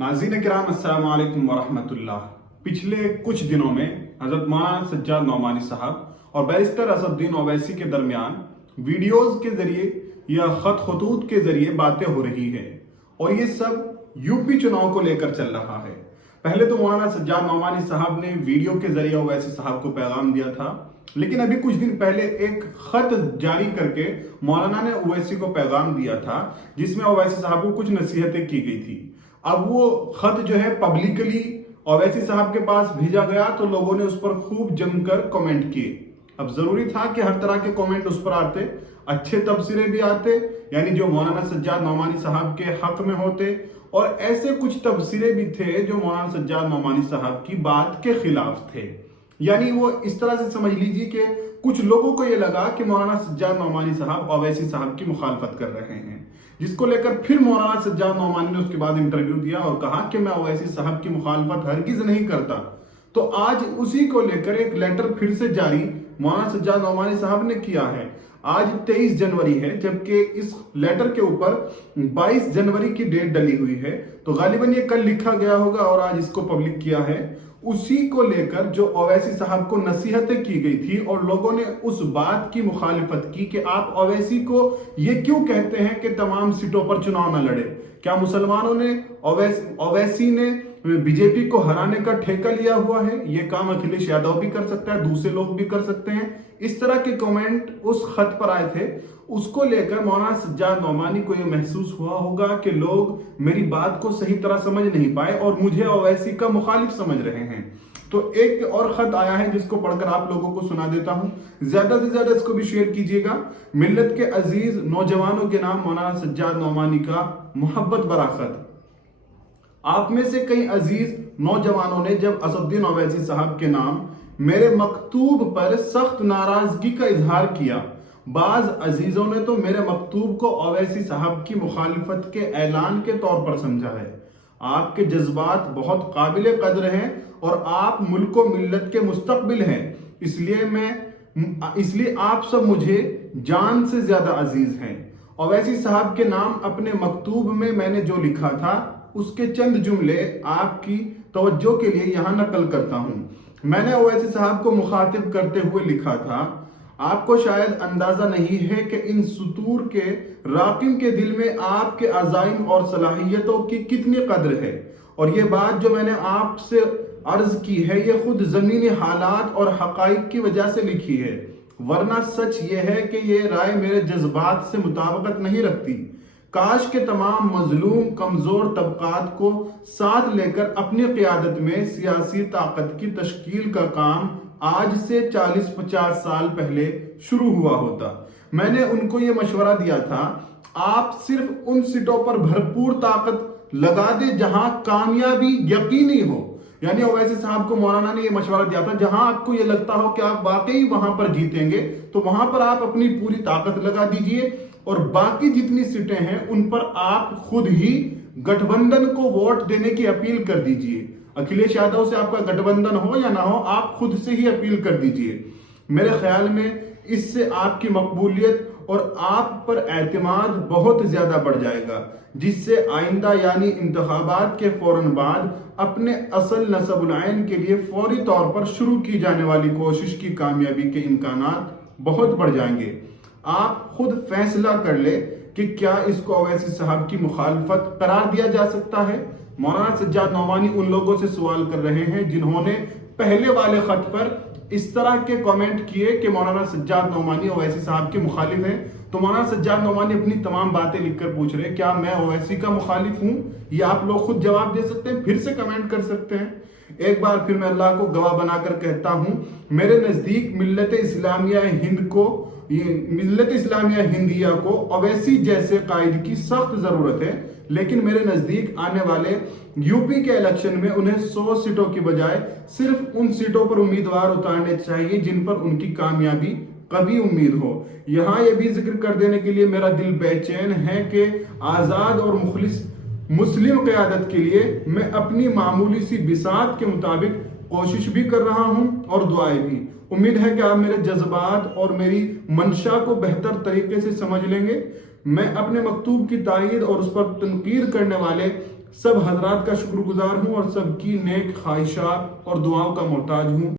नाज़रीन किराम अस्सलाम वालेकुम वरहमतुल्लाह। पिछले कुछ दिनों में हज़रत मौलाना सज्जाद नौमानी साहब और बैरिस्टर असदुद्दीन ओवैसी के दरमियान वीडियोज़ के ज़रिए या खतूत के ज़रिए बातें हो रही है और ये सब यूपी चुनाव को लेकर चल रहा है। पहले तो मौलाना सज्जाद नौमानी साहब ने वीडियो के ज़रिए ओवैसी साहब को पैगाम दिया था, लेकिन अभी कुछ दिन पहले एक खत जारी करके मौलाना ने ओवैसी को पैगाम दिया था जिसमें ओवैसी साहब को कुछ नसीहतें की गई थी। अब वो खत जो है पब्लिकली ओवैसी साहब के पास भेजा गया तो लोगों ने उस पर खूब जमकर कमेंट किए। अब जरूरी था कि हर तरह के कमेंट उस पर आते, अच्छे तबसरे भी आते यानी जो मौलाना सज्जाद नौमानी साहब के हक में होते, और ऐसे कुछ तबसरे भी थे जो मौलाना सज्जाद नौमानी साहब की बात के खिलाफ थे। यानी वो इस तरह से समझ लीजिए कि कुछ लोगों को ये लगा कि मौलाना सज्जाद नौमानी साहब ओवैसी साहब की मुखालफत कर रहे हैं, जिसको लेकर फिर मौलाना सज्जाद नौमानी ने उसके बाद इंटरव्यू दिया और कहा कि मैं ओवैसी साहब की मुखालफत हरगिज नहीं करता। तो आज उसी को लेकर एक लेटर फिर से जारी मौलाना सज्जाद नौमानी साहब ने किया है। आज 23 जनवरी है, जबकि इस लेटर के ऊपर 22 जनवरी की डेट डली हुई है, तो गालिबन ये कल लिखा गया होगा और आज इसको पब्लिक किया है। उसी को लेकर जो ओवैसी साहब को नसीहतें की गई थी और लोगों ने उस बात की मुखालिफत की कि आप ओवैसी को ये क्यों कहते हैं कि तमाम सीटों पर चुनाव न लड़े। क्या मुसलमानों ने ओवैसी ने बीजेपी को हराने का ठेका लिया हुआ है? ये काम अखिलेश यादव भी कर सकता है, दूसरे लोग भी कर सकते हैं। इस तरह के कमेंट उस खत पर आए थे। उसको लेकर मौलाना सज्जाद नौमानी को ये महसूस हुआ होगा कि लोग मेरी बात को सही तरह समझ नहीं पाए और मुझे ओवैसी का मुखालिफ समझ रहे हैं। तो एक और खत आया है जिसको पढ़कर आप लोगों को सुना देता हूं। ज्यादा से ज्यादा इसको भी शेयर कीजिएगा। मिल्लत के अजीज नौजवानों के नाम मौलाना सज्जाद नौमानी का मोहब्बत भरा खत। आप में से कई अजीज नौजवानों ने जब असदुद्दीन ओवैसी साहब के नाम मेरे मकतूब पर सख्त नाराजगी का इजहार किया, बाज अजीजों ने तो मेरे मकतूब को ओवैसी साहब की मुखालिफत के ऐलान के तौर पर समझा है। आपके जज्बात बहुत काबिल कदर हैं और आप मुल्क व मिल्लत के मुस्तकबिल हैं, इसलिए आप सब मुझे जान से ज्यादा अजीज हैं। ओवैसी साहब के नाम अपने मकतूब में मैंने जो लिखा था उसके चंद जुमले आपकी तवज्जो के लिए यहाँ नकल करता हूँ। मैंने ओवैसी साहब को मुखातिब करते हुए लिखा था, आपको शायद अंदाजा नहीं है कि इन सुतूर के राकिम के दिल में आपके अज़ाइम और सलाहियतों की कितनी कदर है, और ये बात जो मैंने आपसे अर्ज की है ये खुद ज़मीनी हालात और हक़ाइक़ की वजह से लिखी है, वरना सच ये है कि ये राय मेरे जज्बात से मुताबिकत नहीं रखती। काश के तमाम मजलूम कमजोर तबकात को साथ लेकर अपनी क़ियादत में सियासी ताकत की तश्कील का काम आज से 40-50 साल पहले शुरू हुआ होता। मैंने उनको ये मशवरा दिया था, आप सिर्फ उन सीटों पर भरपूर ताकत लगा दे जहां कामयाबी यकीनी हो। यानी ओवैसी साहब को मौलाना ने ये मशवरा दिया था, जहां आपको ये लगता हो कि आप वाकई वहां पर जीतेंगे तो वहां पर आप अपनी पूरी ताकत लगा दीजिए, और बाकी जितनी सीटें हैं उन पर आप खुद ही गठबंधन को वोट देने की अपील कर दीजिए। अखिलेश यादव से आपका गठबंधन हो या ना हो, आप खुद से ही अपील कर दीजिए। मेरे ख्याल में इससे आपकी मकबूलियत और आप पर एतमाद बहुत ज्यादा बढ़ जाएगा, जिससे आइंदा यानी इंतखाबात के फौरन बाद अपने असल नसबुल ऐन के लिए फौरी तौर पर शुरू की जाने वाली कोशिश की कामयाबी के इम्कानात बहुत बढ़ जाएंगे। आप खुद फैसला कर ले कि क्या इसको ओवैसी साहब की मुखालफत करार दिया जा सकता है। मौलाना सज्जाद नौमानी उन लोगों से सवाल कर रहे हैं जिन्होंने पहले वाले खत पर इस तरह के कमेंट किए कि मौलाना सज्जाद नौमानी ओवैसी साहब के मुखालिफ हैं। तो मौलाना सज्जाद नौमानी अपनी तमाम बातें लिखकर पूछ रहे हैं, क्या मैं ओवैसी का मुखालिफ हूं? ये आप लोग खुद जवाब दे सकते हैं, फिर से कमेंट कर सकते हैं। एक बार फिर मैं अल्लाह को गवाह बनाकर कहता हूं, मेरे नजदीक मिल्लत इस्लामिया हिंदिया को ओवैसी जैसे कायद की सख्त जरूरत है, लेकिन मेरे नजदीक आने वाले यूपी के इलेक्शन में उन्हें 100 सीटों की बजाय सिर्फ उन सीटों पर उम्मीदवार उतारने चाहिए जिन पर उनकी कामयाबी कभी उम्मीद हो। यहाँ यह भी जिक्र कर देने के लिए मेरा दिल बेचैन है कि आज़ाद और मुखलिस मुस्लिम क़यादत के लिए मैं अपनी मामूली सी बिसात के मुताबिक कोशिश भी कर रहा हूँ और दुआएं भी। उम्मीद है कि आप मेरे जज्बात और मेरी मंशा को बेहतर तरीके से समझ लेंगे। मैं अपने मकतूब की तायीद और उस पर तनकीद करने वाले سب حضرات کا شکر گزار ہوں اور سب کی نیک خواہشات اور دعاؤں کا محتاج ہوں.